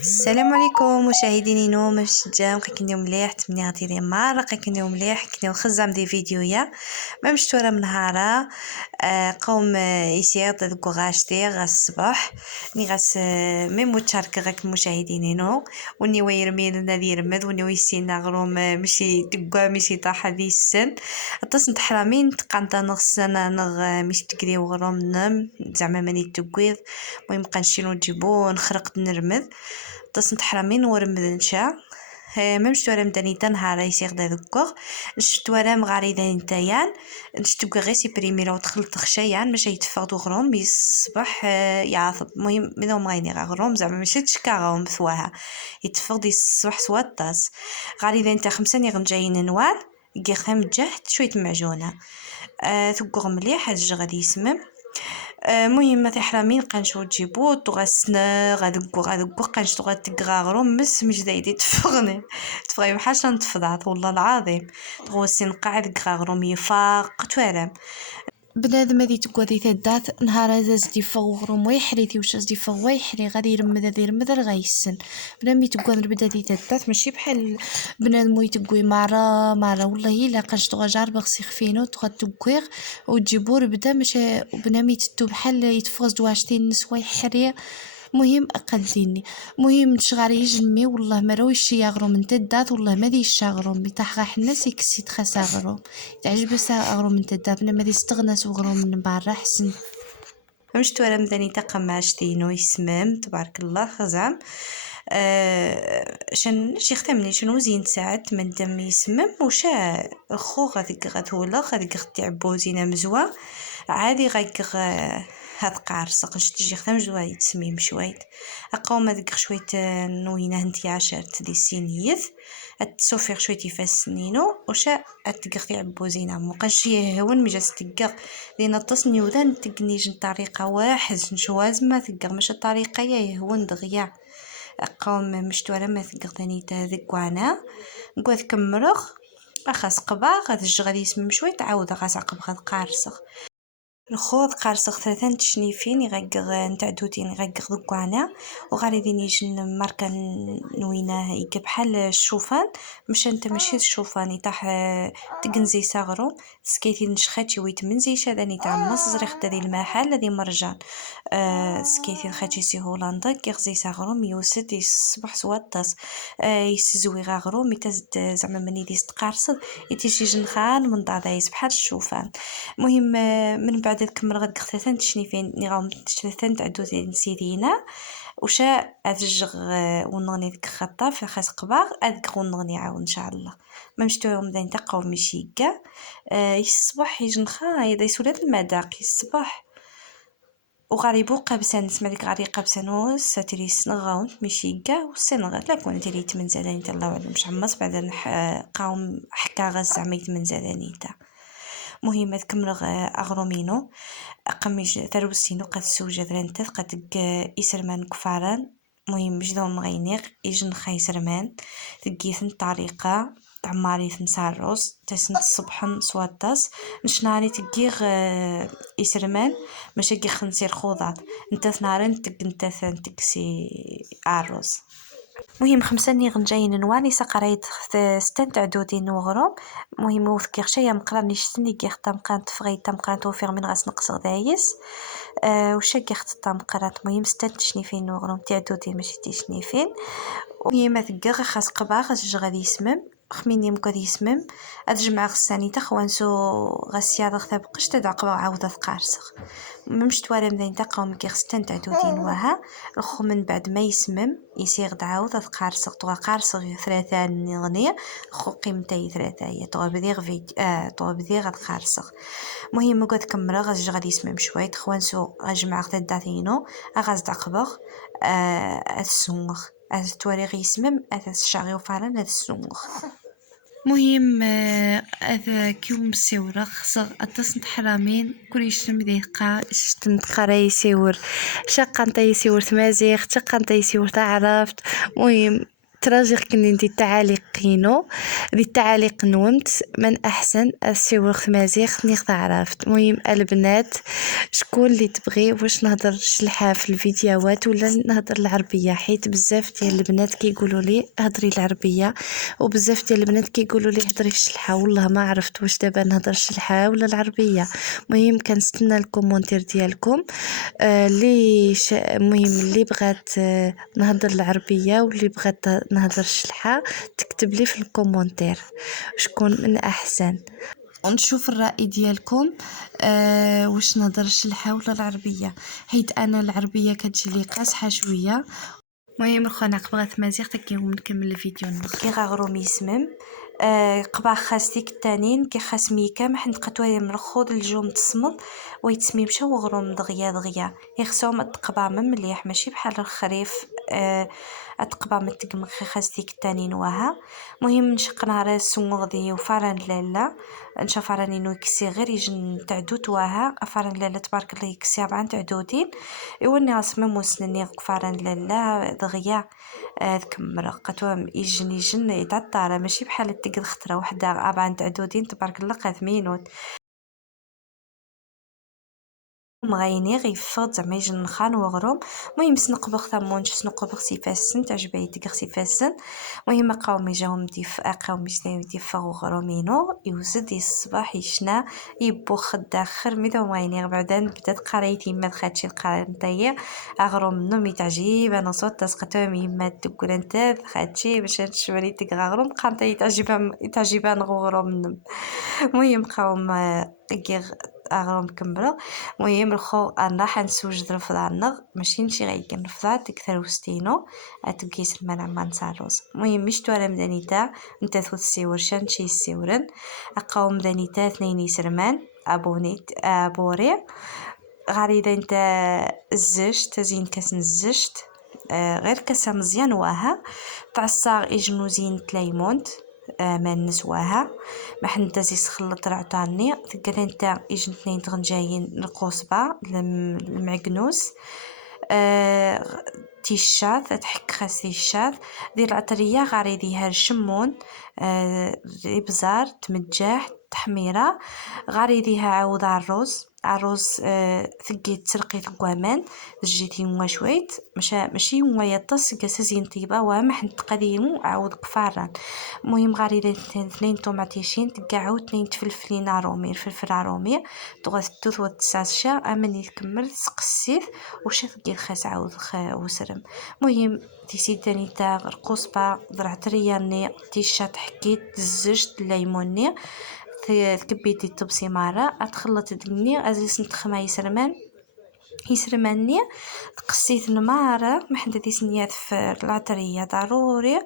السلام عليكم مشاهديني نوم الشجام كنيو مليح تمني غادي لي مار كنيو مليح كنيو خزام دي فيديويا ما مشتوره من نهارا قوم يسير ذوك غاشتي غا الصباح ني غاس ميمو تشارك غاك مشاهديني نو وني ويرمي لنا دي رمد وني ويسينا غروم مشي تقوا مشي طاح هذه السن اتصنت حرامين تقانتا نغسنا نغ مش تقري وغروم نم زعما ماني تقويض المهم قنشيلو نجيبو نخرق نرمد تصنت حرامين ورمد نشا ممش توارم دانيتا نهار يسيغ دا ذكوغ نشت ورام غاري دانيتايان نشت تبقى غير سيبريمي لو دخلت خشيان ماشي يتفقدو غروم يصبح يعاثب المهم منهم غايني غروم زعما ماشي تشكا غروم ثواها يتفقد يصبح سواطاس غاري دانيتا خمساني غنجايين نوال كي خام جهد شوية معجونة ثقوغ مليح هاد غادي يسمم مهم تحرامين قنشو تجيبو تغسنا غادقو قنشتو غتقغاغرو مش دايدي تفغي بحاش نتفضعت والله العظيم تغوسي نقعد قغاغرو يفاق توالم بنادم هادي تقودي تدات نهار زاز دي فغروم ويحريتي وش دي فغ ويحري غادي يرمد غايسن بنامي تقود نبدا دي تدات ماشي بحال بنادم يتقوي مره والله الا قنشتو غجار بغسي خفينو تغد تقويغ وتجيبو ربدا ماشي بنامي تتو بحال يتفغز دواشتين نسوا يحري مهم أقديني مهم تشغاري جمي والله ما رويش يغرو من تدات والله ما دي الشغرو بتاح راح الناس يكسي تخساغرو تعجب ساغرو من تدات ما دي استغنى سوغرو من برا حسن مش تورا مداني تقماشتينو يسمم تبارك الله خزام شن شي ختمني شنو زين ساعات من دم يسمم وشا الخو غادي غادولا غادي تعبو زينه مزوا عادي غيق هاد قارصق تجي خدام جوا يتسميم شويت اقوم هذيك شويت نوينه انتي عشرت دي سينيث التسوفيغ شويت يفسنينو وشا اتقغ يعبو زينه مقاش يهون مجاس تقغ لين التصني وذا تقنيج طريقه واحد نشواز ما تقغ مش الطريقه يهون دغيا قوم مشتوره ما تقغ ثاني تذك وانا نقول كمرغ اخاس قبا غادي غادي يسمم شويه تعاود غاس عقب غاد قارصغ الخوض قارصغ ثلاثة تشنيفين يغقغ نتعدوتين يغقغ ذكوانا وغادي يجن ماركة نويناه يجي بحال الشوفان مش انت ماشي الشوفان يطاح تقنزي صغرو سكيتي نشخاتي ويتمن زي شاداني تاع مص ريخ دي المحل هذه مرجان سكيتي نخاتي سي هولندا كيغزي صغرو ميوسد يصبح سواطاس يسزوي غاغرو ميتزد زعما مني ديست قارصد يتيجي جنخان من ضعضايس بحال الشوفان مهم من بعد كمل غد ثلاثة تشنيفين نغاوم ثلاثة تعدو نسيدينا وشا اتجغ ونغني ذك خطا في خاص قباغ اذك ونغني عاود ان شاء الله ما مشتوهم داين تقاو مشيكا يصبح يجنخا يدا يسولات المذاق الصباح وغاريبو قابسان نسمع ديك غاري قابسانو ساتري سنغاون مشيكا والسنغ لا كون تري تمن زاداني الله اعلم مش عمص بعد قاوم حكا غاز زعما يتمن زاداني تا مهم تكمل اغرومينو قميج تروسينو قد سوجة ذرنتث قد يسرمان كفاران مهم جدون مغينيق يجن خيسرمان تقيثن طريقة تعماريث نساروس تسنت الصبح سواتاس نشناري تقيغ يسرمان مش اقي خنسير خوضات انتث نارن تقنتثن تقسي عروس مهم خمسة غنجاين نواني سقرايت ستنتع دودين وغروم مهم وثكيغ شيا مقران نشتني كيغ تمقان تفغي تمقان توفير من غاس نقصغ دايس وشا كيغ تمقرات مهم ستنتشني فين وغروم تاع دودين ماشي تيشني فين مهم ثقيغ خاص قبا خاص غادي يسمم خميني مكاد يسمم اتجمع غساني تخوانسو غسياض ثاب قش تدعق عاوده قارصخ مش توارم ذين تقوم كي خستنتع دودين وها الخو من بعد ما يسمم يسيغ دعاوض قارصغ طوا قارصغ ثلاثة نغني خو قيمتي ثلاثة هي طوا بديغ فيد طوا بديغ قارصغ مهم قد كمرة غادي يسمم شوية خوانسو غجمع غدا داثينو غاز دعقبغ السونغ تواريغ يسمم اثاث شاغي وفارن هذا السونغ مهم هذا كيوم سيورة خصغ أتصنت حرامين كل يشتم ديقا شتنت قرا يسيور شقا نتا يسيور تمازيغ شقا نتا يسيور تعرفت مهم تراجيق كني ندي التعاليق كينو دي التعاليق نومت من احسن السيوخ مازيغ نيخ عرفت. المهم البنات شكون اللي تبغي واش نهضر شلحه في الفيديوهات ولا نهضر العربيه، حيت بزاف ديال البنات كيقولوا لي هضري العربيه وبزاف ديال البنات كيقولوا لي هضري الشلحه. والله ما عرفت واش دابا نهضر الشلحه ولا العربيه. المهم كنستنى الكومونتير ديالكم. المهم اللي بغات نهضر العربيه واللي بغات نهضر الشلحه تكتب لي في الكومونتير شكون من احسن، ونشوف الرأي ديالكم. واش نهضر الشلحه ولا العربيه، حيت انا العربيه كتجي لي قاصحه شويه. المهم الخونا قبغات مازيغ تكيهم نكمل الفيديو كي غاغروم يسمم قبع خاص ديك التانين كي خاص ميكا محن قطوية من الخوض الجوم تصمد ويتسمي مشا وغروم دغيا يخصهم التقبع من مليح ماشي بحال الخريف. اتقبع من التقمخي خاص ديك التانين وها. مهم نشق نهار سموغدي وفران لالا نشا فرانينو يكسي غير يجن تعدوت وها فران لالا تبارك الله يكسي 4 تعدودين يوني عصمم وسنني فران لالا دغيا. ذاك مرقة يجن يتعطر ماشي بحال التقد خطره وحده 4 تعدودين تبارك الله قاثمينوت مغايني غيفض زعما يجن نخان وغروم. المهم سنقبغ ثمونش سنقبغ سيفاسن تعجبي تقغ سيفاسن. المهم قاومي جاهم ديف قاومي جاهم ديف وغرومينو يوزد الصباح يشنا يبوخ الداخر ميدا مغايني بعدين بدات قرايتي ما دخلتش القرايه نتايا اغروم نومي تعجيب انا صوت تسقطو ما تقول انت دخلتي باش تشوري تقغ غروم قانتي تعجبها نغروم نم. المهم قاوم اغروم كمبرو. المهم الخو انا حنسوج رفض عنغ ماشي نشي غيكن رفضا تكثر وستينو اتكيس المنع ما نصاروز. المهم مشتو على مدانيتا نتا ثوت السيور شان شي السيورن اقاوم مدانيتا 2 سرمان ابونيت ابوري غاريدا انت الزجت زين كاس نزجت غير كاسه مزيان واها تعصاغ اجنوزين ليمونت ما نسواها ما حنتازي سخلط رعطاني ثقل انت اجن 2 تغنجايين القصبه المعكنوس تيشات تحك خاص تيشات ديال العطريه غاريديها الشمون بزار تمجاح تحميره غاريديها عاود الرز ثقي تسرقي ثقوامان جيتي موا شويت ماشي موا يطس كاسازين طيبه وما حنتقديمو عاود قفاران. المهم غاريدين 2 طوماطيشين تقعود 2 تفلفلين رومي الفلفل رومي تغوث التوث والتساسشا امني تكمل تقسيث وش ثقي خاص عاود وسرم. المهم تيسي تاني تاع القصبه ضرعترياني تيشات حكيت تزجت الليموني كبيتي الطبسي مره اتخلط دني ازيس نتخما يسرماني قصيت المارة ما حندي سنيات في العطرية ضروري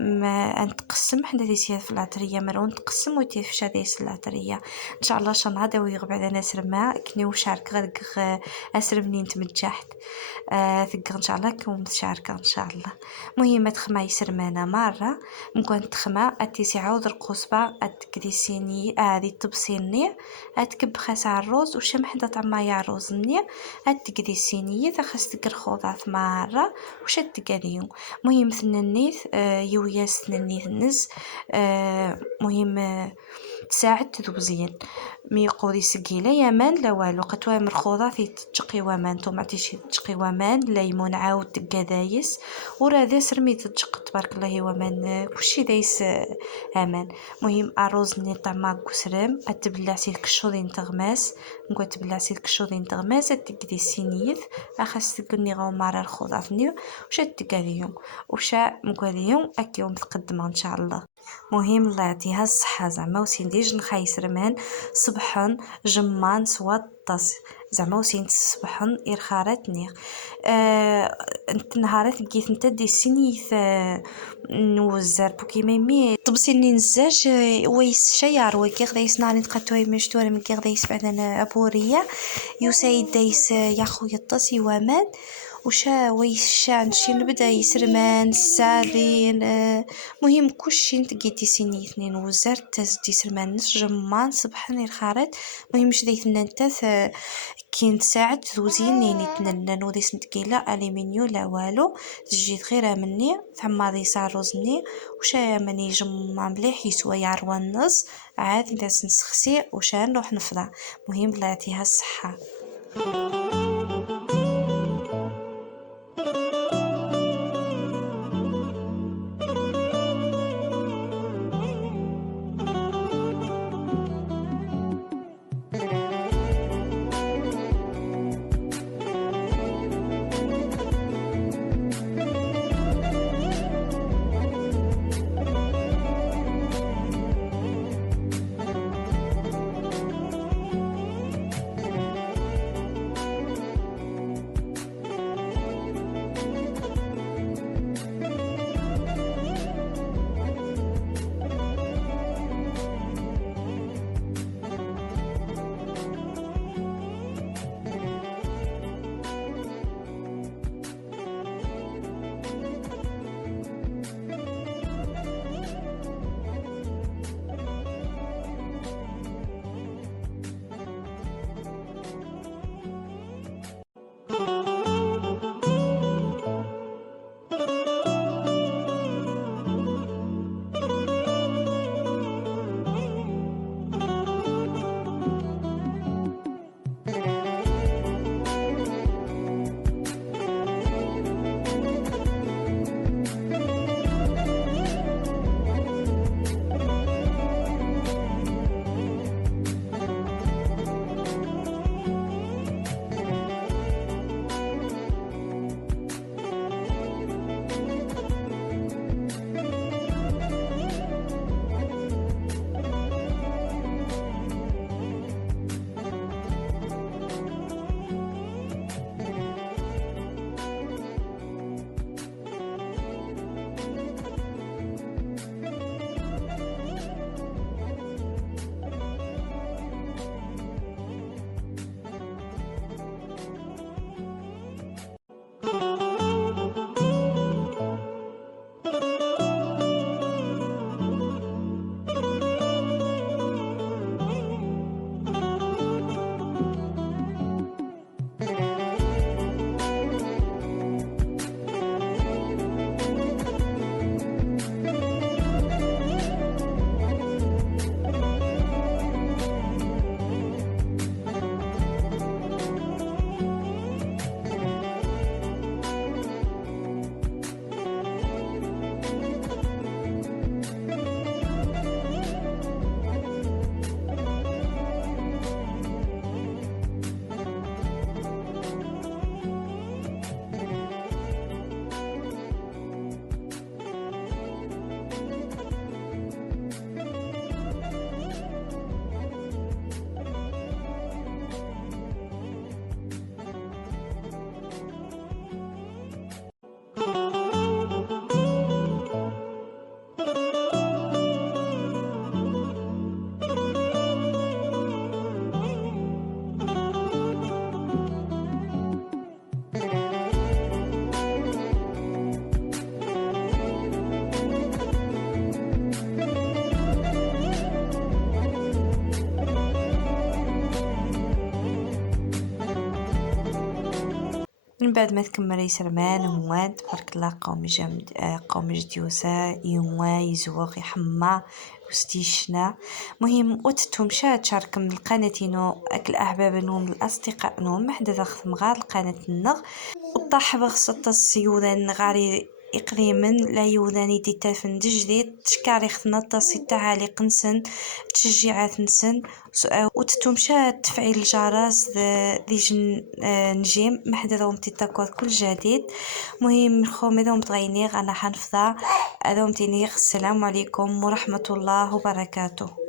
ما نتقسم حندي سيات في العطرية مرون نتقسم وتيف شاديس العطرية ان شاء الله شان هذا ويغ بعد انا سرما كني وشارك غير اسرمني نتمجحت ثقه ان شاء الله كون مشاركه ان شاء الله. مهمه تخما يسرمانا مره ممكن تخما اتيسي عاود القصبه اتكديسيني هذه الطبسيني اتكب خاص الرز وشم حدا طعما يا رزني اتكديسيني خاص تقر خوضات مره وش تقاديو. مهم ثننيث يوياس ثننيث نز مهم تساعد تذوزين مي قودي سقيله يمان لا والو قطوه مرخوضه في تشقي ومان طوماطيش تشقي ومان ليمون عاود تقادايس ورا ذا سرمي تشق تبارك الله ومان كلشي دايس امان. مهم الرز ني طعما كسرم اتبلع سيل كشودين تغماس نقول تبلع سيل كشودين تغماس تقدي سينيث اخاس تقني غو مارا الخوضافني وش تقاديهم وشا مقاديهم اكيوم تقدم ان شاء الله. مهم الله يعطيها الصحة زعما وسينديج نخايس رمان صبحن جمان سوات طاس زعما وسين صبحن إرخارتني انت نهارات جيت انت دي سنيث نوزر بوكي ميمي طبسيني نزاج ويس شيار وكي غدا يصنعني تقطوي مشتوري من كي غدا يسبعنا ابوريه يسايد دايس يا خويا الطاسي ومان وشا ويشان شي نبدا يسرمان السالين مهم كلشي نتقيتي سيني اثنين وزرت تزدي سرمان نص جمان صبحني الخارط مهم شديت ننتث كي نساعد زوزين نيني تنن نودي سنتكيلا اليمنيو لا والو تجي غير مني ثم ذي صاروزني وشا مني جمع مليح يسوى يعروى النص عاد نداس نسخسي وشا نروح نفضى مهم لا يعطيها الصحة. من بعد ما تكمل يسرمان هوان تبارك الله قومي جامد قومي جديوسا يوما يزوغ يحما وستيشنا مهم وتتهم شا تشارك من القناتينو اكل احباب نوم الاصدقاء نوم حدا ضغط مغار القناة النغ وطاح بغصة السيوذان غاري إقليما لا يوذاني دي تافن جديد تشكاري خنطاسي تعالي قنسن تشجيعات نسن وتتمشى تفعيل الجرس ذي نجيم محدا دوم تتاكوات كل جديد مهم خومي دوم تغينيغ أنا حنفضة دوم تينيغ السلام عليكم ورحمة الله وبركاته.